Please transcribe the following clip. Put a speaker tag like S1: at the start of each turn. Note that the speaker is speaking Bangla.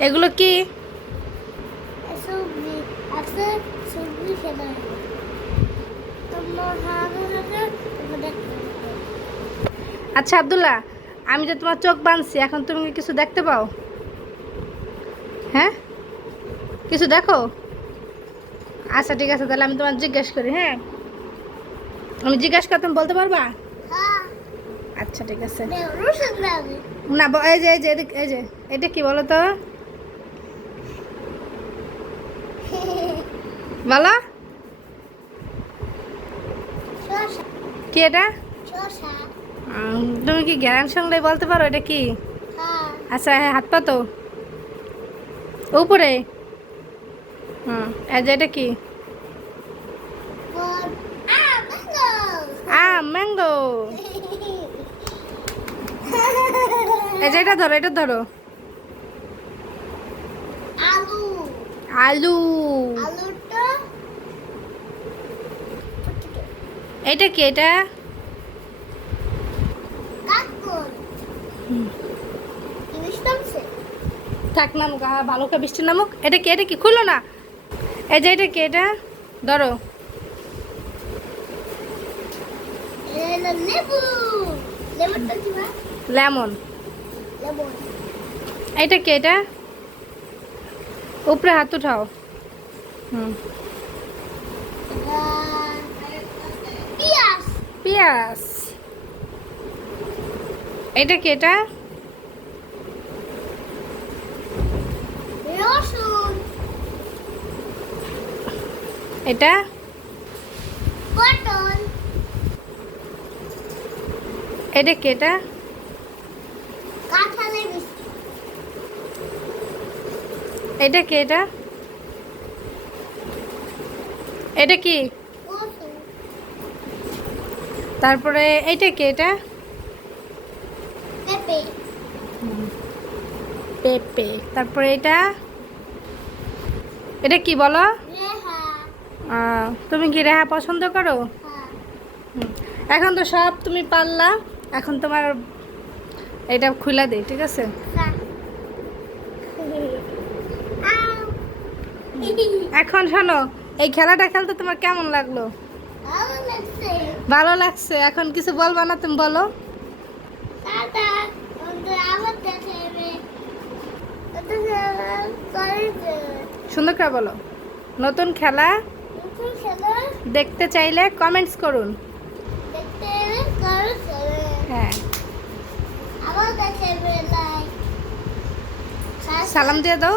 S1: এগুলো কি। আচ্ছা আব্দুল্লাহ আমি যে তোমার চোখ বাঁধছি এখন তুমি কিছু দেখতে পাও? হ্যাঁ? কিছু দেখো? আচ্ছা ঠিক আছে তাহলে আমি তোমার জিজ্ঞেস করি হ্যাঁ? আমি জিজ্ঞেস করে তুমি বলতে পারবা?
S2: হ্যাঁ।
S1: আচ্ছা ঠিক আছে। না এই যে এই যে এই যে এটা কি বলো তো? বলো? কি এটা? তুমি কি জ্ঞান সঙ্গে বলতে পারো এটা কি?
S2: হ্যাঁ।
S1: আচ্ছা হ্যাঁ হাত পাতো উপরে? হুম এই এটা কি?
S2: বল। A mango.
S1: যে এটা ধরো এটা ধরো।
S2: আলু।
S1: আলু। এটা কি এটা? থাক নামুক ভালো করে বৃষ্টি নামুক। এটা কি এটা কি? খুলো না? এই যে এটা কি এটা? ধরো। লেমন। এটা কি এটা? উপরে হাত উঠাও। হুম।
S2: পিয়াজ।
S1: এটা কি এটা? এটা?
S2: পটল।
S1: এটা কি এটা?
S2: কাঁঠালের
S1: এটা কি এটা? এটা কি? তারপরে এটা কি এটা?
S2: পেঁপে।
S1: তারপরে এটা? এটা কি বলো? তুমি কি রেহা পছন্দ করো?
S2: হ্যাঁ।
S1: এখন তো সব তুমি পারলা। এখন তোমার এটা খুলে দিই ঠিক আছে? এখন শোনো এই খেলাটা খেলতে তোমার কেমন লাগল?
S2: ভালো লাগছে।
S1: এখন কিছু বলবা না তুমি বলো। সুন্দর করে বলো। নতুন খেলা? দেখতে চাইলে কমেন্টস করুন। হ্যাঁ। সালাম দিয়ে দাও।